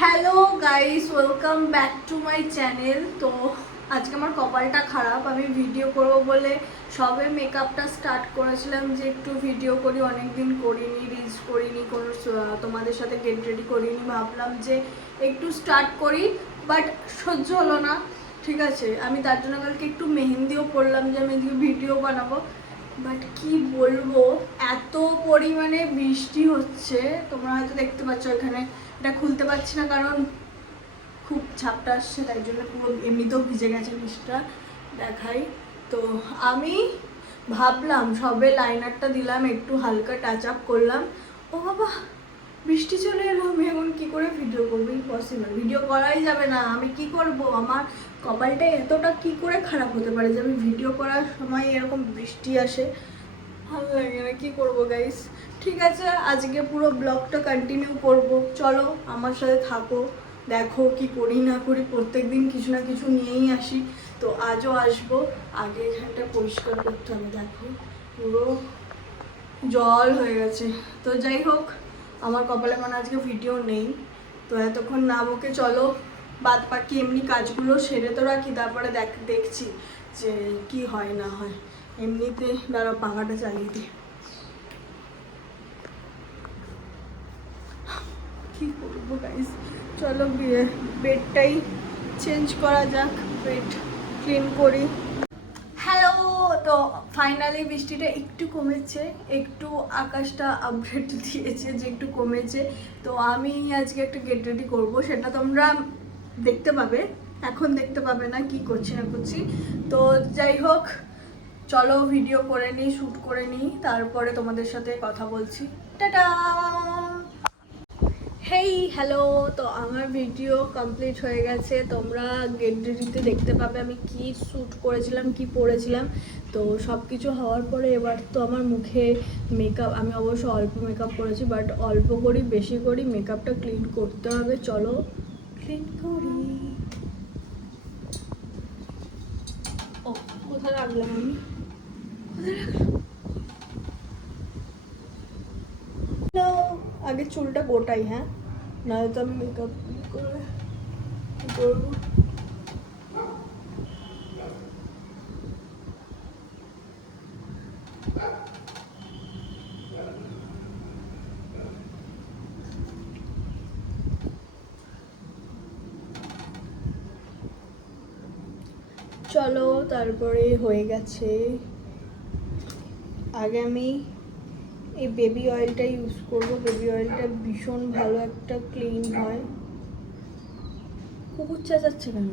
Hello guys, welcome back to my channel. তো আজকে আমার কপালটা খারাপ, আমি ভিডিও করব বলে সবে মেকআপটা স্টার্ট করেছিলাম যে একটু ভিডিও করি, অনেক দিন করিনি, রিলস করিনি, কোনো তোমাদের সাথে গেট রেডি করিনি, ভাবলাম যে একটু স্টার্ট করি, বাট সহ্য হলো না। ঠিক আছে, আমি তার জন্য কালকে একটু মেহেন্দিও পড়লাম যে আমি আজকে ভিডিও বানাবো, বাট কি বলবো, এত পরিমাণে বৃষ্টি হচ্ছে, তোমরা হয়তো দেখতে পাচ্ছ। এখানে এটা খুলতে পারছি না কারণ খুব ঝাপটা আসছে, তাই জন্য পুরো এমনিতেও ভিজে গেছে জিনিসটা দেখাই। তো আমি ভাবলাম সবে লাইনারটা দিলাম, একটু হালকা টাচ আপ করলাম, ও বাবা বৃষ্টি চলে এলো। আমি এখন কী করে ভিডিও করবো? ইম্পসিবল, ভিডিও করাই যাবে না। আমি কি করব? আমার কপালটা এতটা কি করে খারাপ হতে পারে যে আমি ভিডিও করার সময় এরকম বৃষ্টি আসে? ভালো লাগে না, কি করবো গাইস। ঠিক আছে, আজকে পুরো ব্লগটা কন্টিনিউ করব, চলো আমার সাথে থাকো, দেখো কি করি না করি, প্রত্যেকদিন কিছু না কিছু নিয়েই আসি। তো আজও আসবো। আগে এখানটা পরিষ্কার করতে হবে, দেখো পুরো জল হয়ে গেছে। তো যাই হোক, আমার কপালে মানে আজকে ভিডিও নেই। তো এতক্ষণ না বকে চলো বাদ বাকি এমনি কাজগুলো সেরে তো রাখি, তারপরে দেখছি যে কি হয় না হয়। এমনিতে দাঁড়াও, পাখাটা চালিয়ে দিই। কি করবো গাইস, চলো বেডটাই চেঞ্জ করা যাক, বেড ক্লিন করি। হ্যালো, তো ফাইনালি বৃষ্টিটা একটু কমেছে, একটু আকাশটা আপডেট দিয়েছে যে একটু কমেছে। তো আমি আজকে একটা গেট রেডি করবো, সেটা তোমরা দেখতে পাবে, এখন দেখতে পাবে না কি করছি না করছি। তো যাই হোক, চলো ভিডিও করে নিই, শ্যুট করে নিই, তারপরে তোমাদের সাথে কথা বলছি। টাটা। হেই হ্যালো, তো আমার ভিডিও কমপ্লিট হয়ে গেছে, তোমরা গেট রেডিতে দেখতে পাবে আমি কি শ্যুট করেছিলাম, কি পরেছিলাম। তো সব কিছু হওয়ার পরে এবার তো আমার মুখে মেকআপ, আমি অবশ্য অল্প মেকআপ করেছি, বাট অল্প করি বেশি করি মেকআপটা ক্লিন করতে হবে। চলো ক্লিন করি। ও কোথায় রাখলাম আমি? হ্যালো, আগে চুলটা গোটাই, হ্যাঁ, নাহলে তো আমি মেকআপ করে করবো। চলো, তারপরে হয়ে গেছে। আগে আমি এই বেবি অয়েলটা ইউজ করব, বেবি অয়েলটা ভীষণ ভালো একটা ক্লিন হয়। কুকুর চেঁচাচ্ছে কেন?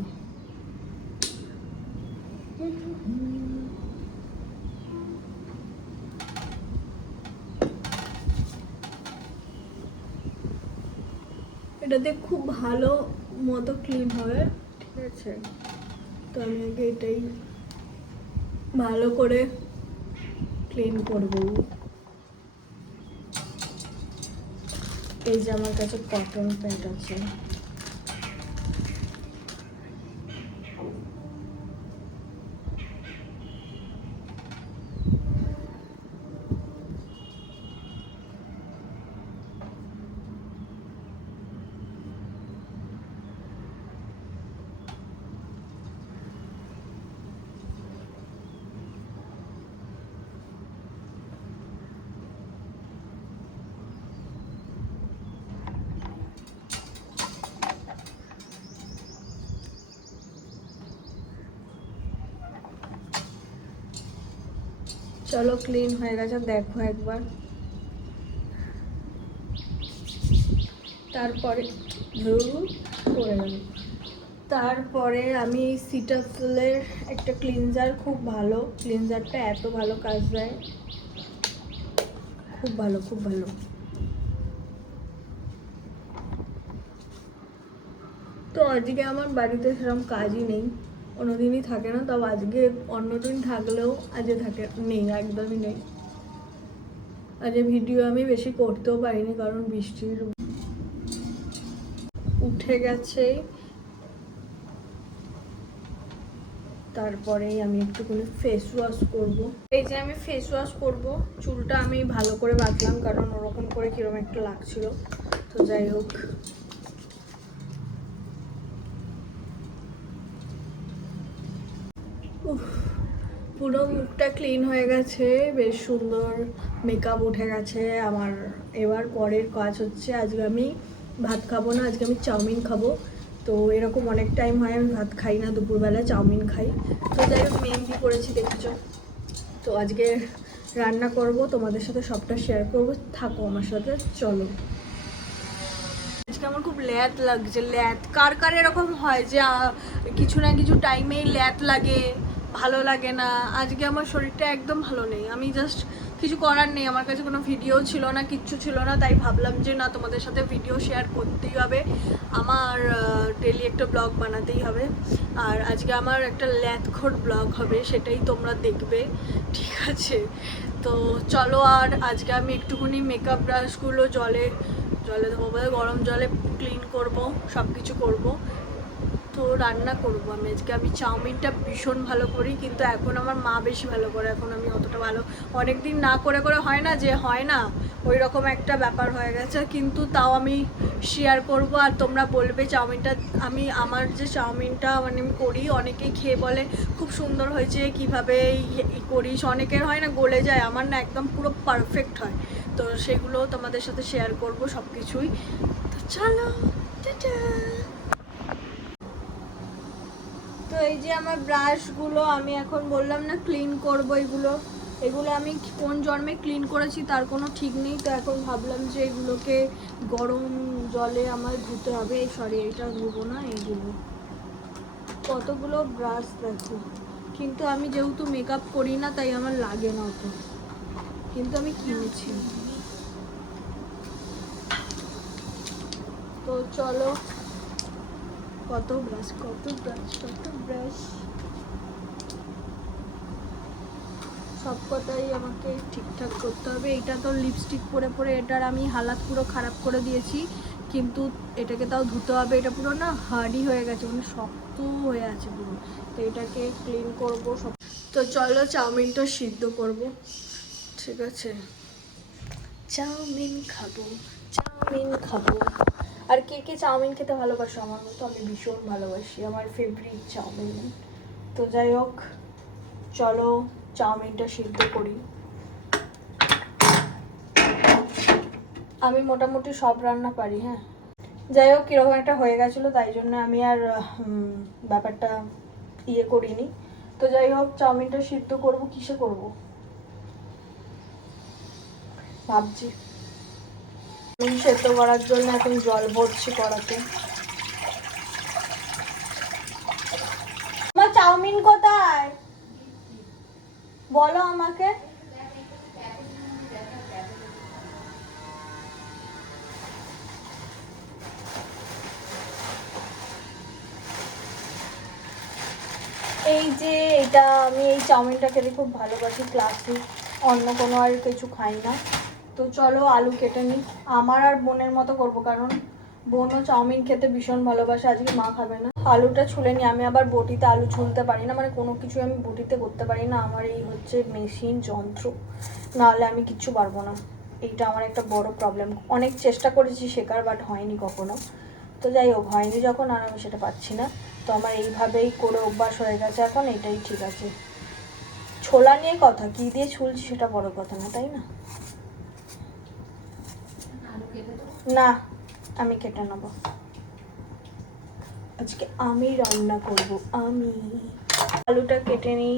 এটাতে খুব ভালো মতো ক্লিন হবে, ঠিক আছে। তো আমি আগে এটাই ভালো করে ক্লিন করব। এই যে আমার কাছে কটন প্যাড আছে, চলো ক্লিন হয়ে গেছে, দেখো একবার। তারপরে করে গেল। তারপরে আমি সিটাফিলের একটা ক্লিনজার, খুব ভালো ক্লিনজারটা, এত ভালো কাজ দেয়, খুব ভালো খুব ভালো। তো আজকে আমার বাড়িতে সেরকম কাজই নেই, অন্যদিনই থাকে না, তবে আজকে অন্যদিন থাকলেও আজকে থাকে নেই, একদমই নেই। আজকে ভিডিও আমি বেশি করতেও পারিনি কারণ বৃষ্টির উঠে গেছে। তারপরে আমি একটুখানি ফেস ওয়াশ করবো। এই যে আমি ফেস ওয়াশ করবো, চুলটা আমি ভালো করে বাঁধলাম কারণ ওরকম করে কিরকম একটা লাগছিল। তো যাই হোক, পুরো মুখটা ক্লিন হয়ে গেছে, বেশ সুন্দর মেকআপ উঠে গেছে আমার। এবার পরের কাজ হচ্ছে, আজকে আমি ভাত খাবো না, আজকে আমি চাউমিন খাবো। তো এরকম অনেক টাইম হয় আমি ভাত খাই না, দুপুরবেলা চাউমিন খাই। তো যাই হোক মেহেন্দি করেছি দেখছো। তো আজকে রান্না করব, তোমাদের সাথে সবটা শেয়ার করব, থাকো আমার সাথে, চলো। আজকে আমার খুব ল্যাদ লাগছে, ল্যাদ। কার কার এরকম হয় যে কিছু না কিছু টাইমেই ল্যাদ লাগে, ভালো লাগে না? আজকে আমার শরীরটা একদম ভালো নেই, আমি জাস্ট কিছু করার নেই, আমার কাছে কোনো ভিডিও ছিল না, কিচ্ছু ছিল না, তাই ভাবলাম যে না, তোমাদের সাথে ভিডিও শেয়ার করতেই হবে, আমার ডেলি একটা ব্লগ বানাতেই হবে। আর আজকে আমার একটা ল্যাদখোর ব্লগ হবে, সেটাই তোমরা দেখবে, ঠিক আছে? তো চলো, আর আজকে আমি একটুখানি মেকআপ ব্রাশগুলো জলে দেবো, গরম জলে ক্লিন করব, সব কিছু করবো। তো রান্না করবো আমি আজকে। আমি চাউমিনটা ভীষণ ভালো করি, কিন্তু এখন আমার মা বেশি ভালো করে, এখন আমি অতটা ভালো, অনেক দিন না করে হয় না যে হয় না, ওই রকম একটা ব্যাপার হয়ে গেছে। কিন্তু তাও আমি শেয়ার করব, আর তোমরা বলবে চাউমিনটা, আমার যে চাউমিনটা মানে আমি করি, অনেকেই খেয়ে বলে খুব সুন্দর হয়েছে, কীভাবে করিস, অনেকের হয় না গলে যায়, আমার না একদম পুরো পারফেক্ট হয়। তো সেগুলো তোমাদের সাথে শেয়ার করব সব কিছুই। তো চলো, টাটা। তো এই যে আমার ব্রাশগুলো, আমি এখন বললাম না ক্লিন করব, এগুলো আমি কোন জন্মে ক্লিন করেছি তার কোনো ঠিক নেই। তো এখন ভাবলাম যে এগুলোকে গরম জলে আমার ধুতে হবে। সরি, এটা ধুবো না, এইগুলো কতগুলো ব্রাশ দেখো। কিন্তু আমি যেহেতু মেকআপ করি না, তাই আমার লাগে না অত, কিন্তু আমি কিনেছি। তো চলো, কত ব্রাশ সব কটাই আমাকে ঠিকঠাক করতে হবে। এটা তো লিপস্টিক পরে পরে এটার আমি হালাত পুরো খারাপ করে দিয়েছি, কিন্তু এটাকে তাও ধুতে হবে। এটা পুরো না হার্ডি হয়ে গেছে, মানে শক্ত হয়ে আছে পুরো। তো এটাকে ক্লিন করব সব। তো চলো চাউমিনটা সিদ্ধ করব, ঠিক আছে? চাউমিন খাবো। আর কে কে চাউমিন খেতে ভালোবাসো আমার মতো? আমি ভীষণ ভালোবাসি, আমার ফেভারিট চাউমিন। তো যাই হোক, চলো চাউমিনটা সিদ্ধ করি। আমি মোটামুটি সব রান্না পারি, হ্যাঁ। যাই হোক, কীরকম একটা হয়ে গেছিলো, তাই জন্য আমি আর ব্যাপারটা করিনি। তো যাই হোক, চাউমিনটা সিদ্ধ করব, কিসে করব ভাবছি। আমি সেদ্ধ করার জন্য এখন জল ভরছি কড়াতে। তোমার চাউমিন কোথায় বলো আমাকে? এই যে এটা, আমি এই চাউমিনটা খেতে খুব ভালোবাসি, ক্লাসিক, অন্য কোনো আর কিছু খাই না। তো চলো আলু কেটে নিই। আমার আর বোনের মতো করবো, কারণ বোনও চাউমিন খেতে ভীষণ ভালোবাসে, আজকে মা খাবে না। আলুটা ছুলে নিই। আমি আবার বটিতে আলু ছুলতে পারি না, মানে কোনো কিছু আমি বটিতে করতে পারি না। আমার এই হচ্ছে মেশিন যন্ত্র, নাহলে আমি কিচ্ছু পারবো না। এইটা আমার একটা বড় প্রবলেম। অনেক চেষ্টা করেছি শেখার, বাট হয়নি কখনো। তো যাই হোক, হয়নি যখন, আর আমি সেটা পাচ্ছি না। তো আমার এইভাবেই করে অভ্যাস হয়ে গেছে এখন, এটাই ঠিক আছে। ছোলা নিয়ে কথা, কী দিয়ে ছুলছি সেটা বড় কথা না, তাই না? না, আমি কেটে নেবো। আজকে আমি রান্না করব, আমি। আলুটা কেটে নিই।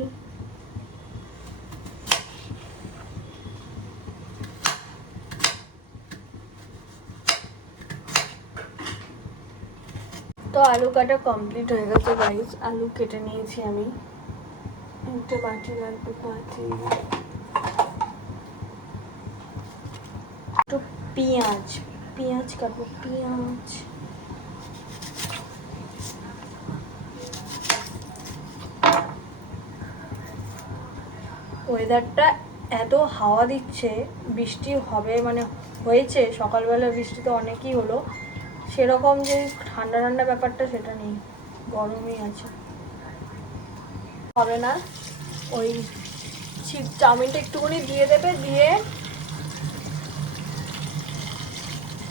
তো আলু কাটা কমপ্লিট হয়ে গেছে গাইস, আলু কেটে নিয়েছি আমি। একটা বাটি লাগবে, একটু পেঁয়াজ কাটবো, পেঁয়াজ। ওয়েদারটা এত হাওয়া দিচ্ছে, বৃষ্টি হবে মানে হয়েছে, সকালবেলা বৃষ্টি তো অনেকই হলো, সেরকম যে ঠান্ডা ঠান্ডা ব্যাপারটা সেটা নেই, গরমই আছে। হবে না, ওই চাউমিনটা একটুখানি দিয়ে দেবে, দিয়ে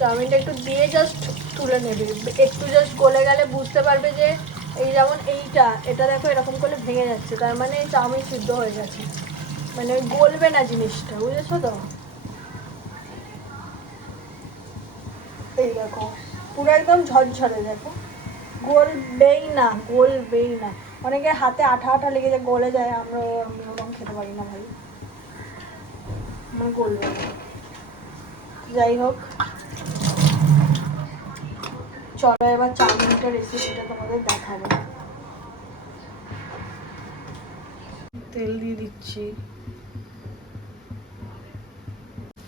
চাউমিনটা একটু দিয়ে জাস্ট তুলে নেবে, একটু জাস্ট গলে গেলে বুঝতে পারবে যে এই যেমন এটা দেখো এরকম করে ভেঙে যাচ্ছে, তার মানে চাউমিন সিদ্ধ হয়ে গেছে, মানে গলবে না জিনিসটা, বুঝেছো তো? এই দেখো পুরো একদম ঝরঝরে, দেখো গলবেই না। অনেকে হাতে আঠা আঠা লেগে যায়, গলে যায়, আমি ওরকম খেতে পারি না ভাই, আমার গলবে না। যাই হোক, চলো এবার চাউমিনটা রেসিপিটা তোমাদের দেখাবো। তেল দিয়ে দিচ্ছি,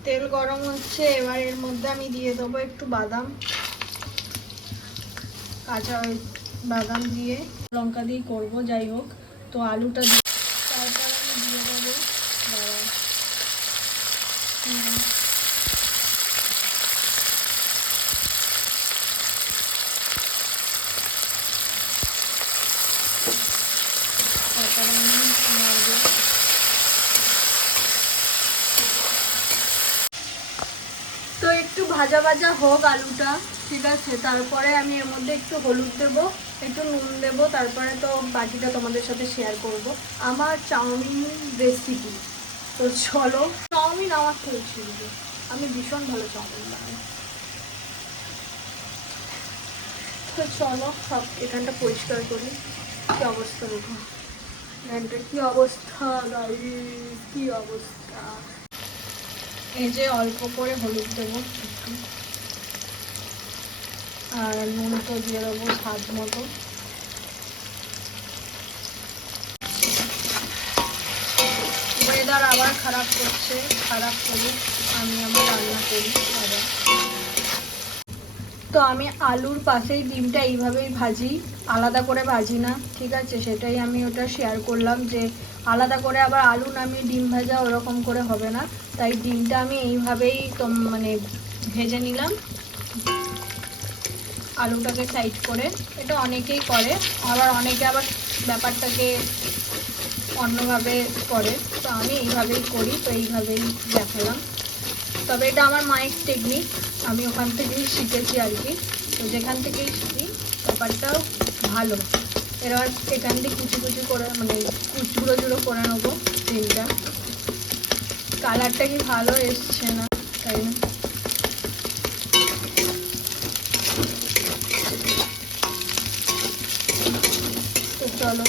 তেল গরম হচ্ছে, এবার এর মধ্যে আমি দিয়ে দেবো একটু বাদাম, কাঁচা বাদাম দিয়ে, লঙ্কা দিয়ে করবো। যাই হোক, তো আলুটা দিয়ে তারপর আমি দিয়ে দেবো তো একটু ভাজা ভাজা হোক আলুটা, ঠিক আছে? তারপরে আমি এর মধ্যে একটু হলুদ দেবো, একটু নুন দেবো, তারপরে তো বাকিটা তোমাদের সাথে শেয়ার করব। আমার চাউমিন রেসিপি, তো চলো। চাউমিন আমার খেয়েছিল, আমি ভীষণ ভালো চাউমিন বানাই। তো চলো সব এখানটা পরিষ্কার করি। কি অবস্থা দেখো, এখানটা কি অবস্থা গাইস, কি অবস্থা। এই যে অল্প করে হলুদ দেবো একটু, আর নুন তো দিয়ে দেবো স্বাদ মতো। ওয়েদার আবার খারাপ করছে, খারাপ করুক, আমি আমার রান্না করি আবার। তো আমি আলুর পাশেই ডিমটা এইভাবেই ভাজি, আলাদা করে ভাজি না, ঠিক আছে? সেটাই আমি ওটা শেয়ার করলাম, যে আলাদা করে আবার আলু নামিয়ে ডিম ভাজা ওরকম করে হবে না, তাই ডিমটা আমি এইভাবেই মানে ভেজে নিলাম, আলুটাকে সাইড করে। এটা অনেকেই করে, আবার অনেকে আবার ব্যাপারটাকে অন্যভাবে করে, তো আমি এইভাবেই করি, তো এইভাবেই দেখালাম। তবে এটা আমার মায়ের টেকনিক, আমি ওখান থেকেই শিখেছি আর কি, তো যেখান থেকেই শিখি ব্যাপারটাও ভালো। এবার এখান থেকে কুচি কুচি করে, মানে কুচুরো জুড়ো করে নেবো ডিমটা। কালারটা কি ভালো এসছে না, তাই না? তো চলো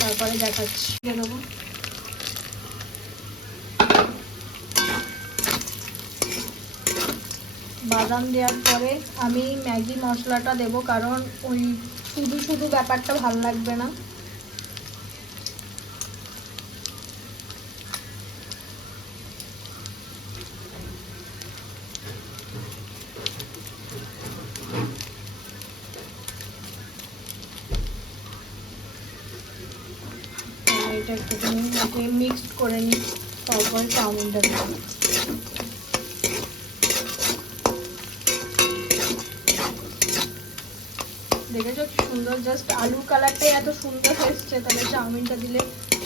তারপরে দেখাচ্ছি, দেবো বাদাম দেওয়ার পরে আমি ম্যাগি মশলাটা দেবো, কারণ ওই শুধু শুধু ব্যাপারটা ভালো লাগবে না। এটা একটুখানি মিক্সড করে নিই, তারপরে চাউমিনটা দেবো। দেখেছো কি সুন্দর, জাস্ট আলুর কালারটাই এত সুন্দর এসছে, তাহলে চাউমিনটা দিলে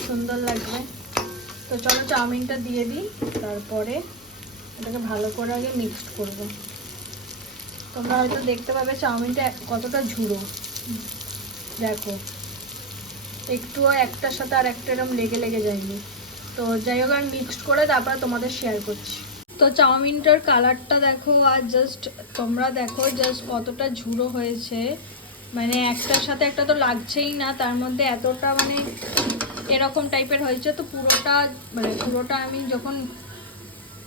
সুন্দর লাগবে। তো চলো চাউমিনটা দিয়ে দিই, তারপরে এটাকে ভালো করে আগে মিক্সড করব। তোমরা হয়তো দেখতে পাবে চাউমিনটা কতটা ঝুড়ো, দেখো একটুও একটার সাথে আর একটা এরকম লেগে লেগে যায়নি। তো যাই হোক, আমি মিক্সড করে তারপরে তোমাদের শেয়ার করছি। তো চাউমিনটার কালারটা দেখো, আর জাস্ট তোমরা দেখো জাস্ট কতটা ঝুড়ো হয়েছে, মানে একটার সাথে একটা তো লাগছেই না, তার মধ্যে এতটা মানে এরকম টাইপের হয়েছে। তো পুরোটা আমি যখন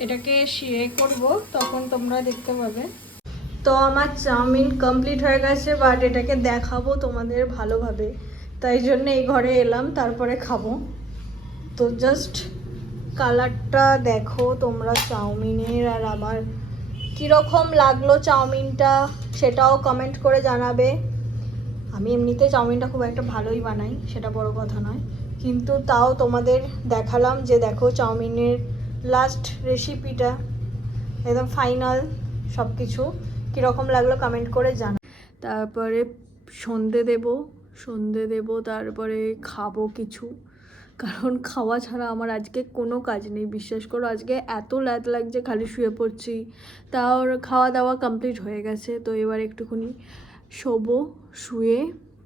এটাকে শেয়ার করব তখন তোমরা দেখতে পাবে। তো আমার চাউমিন কমপ্লিট হয়ে গেছে, বাট এটাকে দেখাবো তোমাদের ভালোভাবে, তাই জন্য এই ঘরে এলাম, তারপরে খাবো। তো জাস্ট কালারটা দেখো তোমরা চাউমিনের, আর আমার কীরকম লাগলো চাউমিনটা সেটাও কমেন্ট করে জানাবে। আমি এমনিতে চাউমিনটা খুব একটা ভালোই বানাই, সেটা বড় কথা নয়, কিন্তু তাও তোমাদের দেখালাম যে দেখো চাউমিনের লাস্ট রেসিপিটা, একদম ফাইনাল সব কিছু কীরকম লাগলো কমেন্ট করে জানা। তারপরে সন্ধে দেব, তারপরে খাবো কিছু, কারণ খাওয়া ছাড়া আমার আজকে কোনো কাজ নেই, বিশ্বাস করো। আজকে এত ল্যাদ লাগছে, খালি শুয়ে পড়ছি, তাও খাওয়া দাওয়া কমপ্লিট হয়ে গেছে। তো এবার একটুখানি শোবো, শুয়ে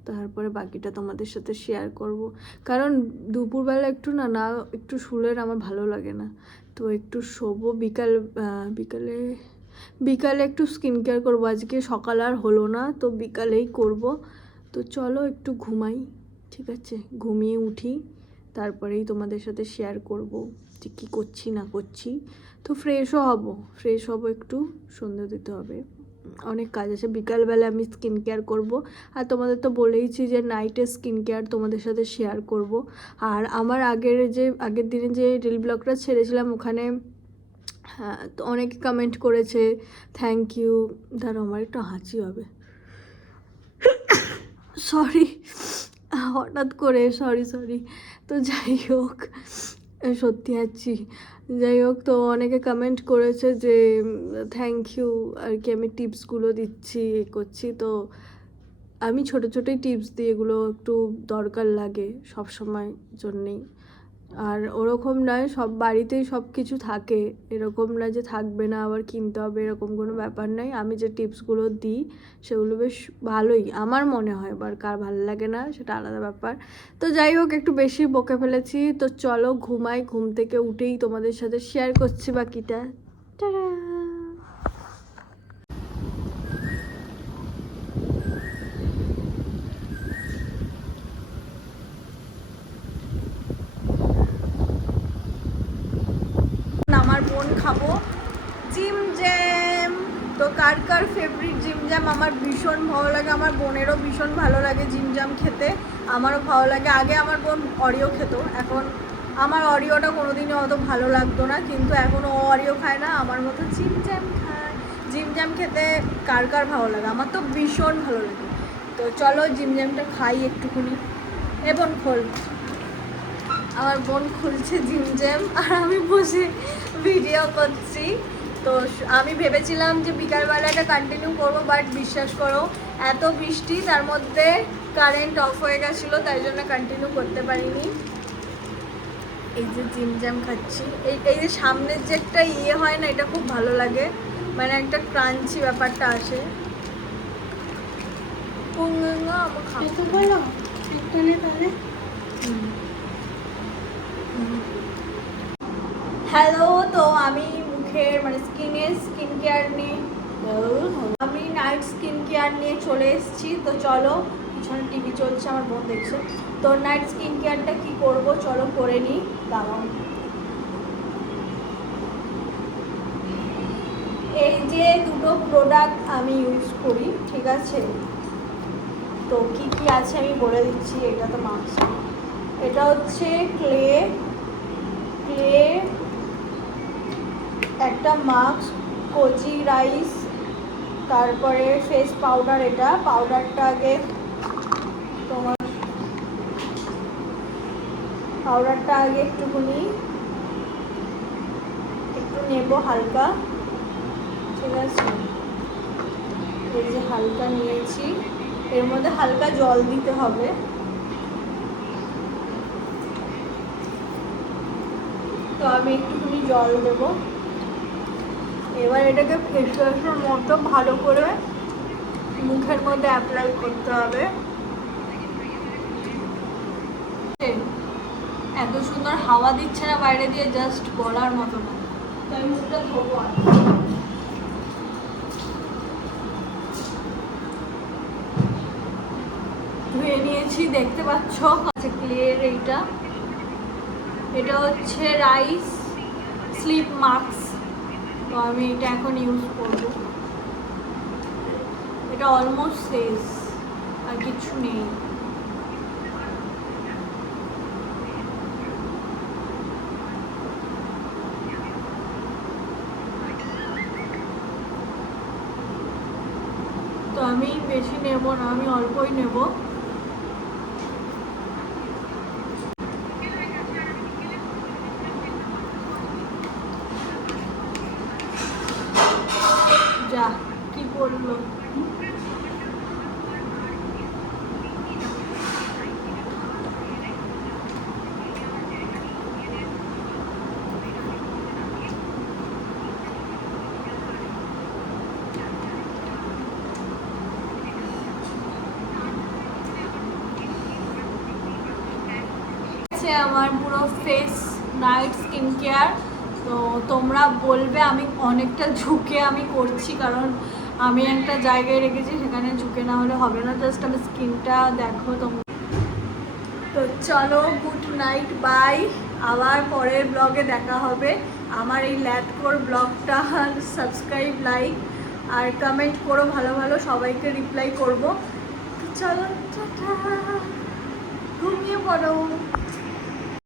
তারপরে বাকিটা তোমাদের সাথে শেয়ার করব। কারণ দুপুরবেলা একটু না একটু শুলে আমার ভালো লাগে না, তো একটু শোবো। বিকালে বিকালে একটু স্কিন কেয়ার করবো। আজকে সকাল আর হলো না, তো বিকালেই করব। তো চলো একটু ঘুমাই, ঠিক আছে? ঘুমিয়ে উঠি, তারপরেই তোমাদের সাথে শেয়ার করব যে কী করছি না করছি। তো ফ্রেশ হব একটু, সন্ধ্যা দিতে হবে, অনেক কাজ আছে। বিকালবেলা আমি স্কিন কেয়ার করব। আর তোমাদের তো বলেইছি যে নাইটে স্কিন কেয়ার তোমাদের সাথে শেয়ার করব। আর আমার আগের দিনে যে রিল ব্লগটা ছেড়েছিলাম ওখানে হ্যাঁ, তো অনেকে কমেন্ট করেছে, থ্যাংক ইউ। ধরো আমার একটু হাঁচি হবে, সরি, হঠাৎ করে সরি। তো যাই হোক, সত্যি আছি। যাই হোক, তো অনেকে কমেন্ট করেছে যে থ্যাংক ইউ আর কি, আমি টিপসগুলো দিচ্ছি করছি। তো আমি ছোটোই টিপস দিই, এগুলো একটু দরকার লাগে সব সময় জন্যেই। আর ওরকম নয় সব বাড়িতেই সব কিছু থাকে, এরকম না যে থাকবে না আবার কিনতে হবে, এরকম কোনো ব্যাপার নয়। আমি যে টিপসগুলো দিই সেগুলো বেশ ভালোই আমার মনে হয়, এবার কার ভালো লাগে না সেটা আলাদা ব্যাপার। তো যাই হোক, একটু বেশি বকে ফেলেছি, তো চলো ঘুমাই। ঘুম থেকে উঠেই তোমাদের সাথে শেয়ার করছি বাকিটা। টাটা। আমার বোন খাবো জিম জ্যাম। তো কার ফেভারিট জিম জ্যাম? আমার ভীষণ ভালো লাগে, আমার বোনেরও ভীষণ ভালো লাগে জিম জ্যাম খেতে, আমারও ভালো লাগে। আগে আমার বোন অরিও খেত, এখন আমার অরিওটা কোনোদিনই অত ভালো লাগতো না, কিন্তু এখন ও অরিও খায় না, আমার মতো জিম জ্যাম খায়। জিম জ্যাম খেতে কার ভালো লাগে? আমার তো ভীষণ ভালো লাগে। তো চলো জিম জ্যামটা খাই একটুখানি। এবং খোল, আমার বোন খুলছে জিম জ্যাম আর আমি বসে ভিডিও করছি। তো আমি ভেবেছিলাম যে বিকালবেলাটা কন্টিনিউ করবো, বাট বিশ্বাস করো এত বৃষ্টি, তার মধ্যে কারেন্ট অফ হয়ে গেছিলো, তাই জন্য কন্টিনিউ করতে পারিনি। এই যে জিম জ্যাম খাচ্ছি, এই যে সামনের যে একটা হয় না, এটা খুব ভালো লাগে, মানে একটা ক্রাঞ্চি ব্যাপারটা আসে। আমার খাবো বলো তাহলে। হ্যালো, তো আমি মুখের মানে স্কিন কেয়ার নিয়ে আমি নাইট স্কিন কেয়ার নিয়ে চলে এসেছি। তো চলো, পিছনে টিভি চলছে, আমার বোন দেখছে। তো নাইট স্কিন কেয়ারটা কি করব, চলো করে নিই। দাঁড়াও, এই যে দুটো প্রোডাক্ট আমি ইউজ করি, ঠিক আছে? তো কি আছে আমি বলে দিচ্ছি। এটা তো মাস্ক, এটা হচ্ছে ক্লে একটা মাস্ক, কোজি রাইস, তারপরে ফেস পাউডার। এটা পাউডারটা আগে একটুখানি একটু নেব হালকা, ঠিক আছে? এই যে হালকা নিয়েছি, এর মধ্যে হালকা জল দিতে হবে। তো আমি একটুখানি জল দেব। এবার এটাকে ফেস ওয়াশের মতো ভালো করে মুখের মধ্যে অ্যাপ্লাই করতে হবে। এত সুন্দর হাওয়া দিচ্ছে না বাইরে দিয়ে, জাস্ট বলার মতো না। তো আমি মুখটা ধোবো, ধুয়ে নিয়েছি, দেখতে পাচ্ছ। আচ্ছা, ক্লিয়ার। এটা হচ্ছে রাইস স্লিপ মাস্ক। তো আমি এটা এখন ইউজ করব। এটা অলমোস্ট শেষ, আর কিছু নেই। তো আমি বেশি নেব না, আমি অল্পই নেব। যা কি করলো, হচ্ছে আমার পুরো ফেস নাইট স্কিন কেয়ার। তো তোমরা বলবে আমি অনেকটা ঝুঁকে আমি করছি, কারণ আমি একটা জায়গায় রেখেছি, সেখানে ঝুঁকে না হলে হবে না। জাস্ট আমি স্কিনটা দেখো তোমরা। তো চলো, গুড নাইট, বাই। আবার পরের ব্লগে দেখা হবে। আমার এই ল্যাটকোর ব্লগটা সাবস্ক্রাইব, লাইক আর কমেন্ট করো, ভালো ভালো সবাইকে রিপ্লাই করবো। তো চলো, ঘুমিয়ে পড়ো।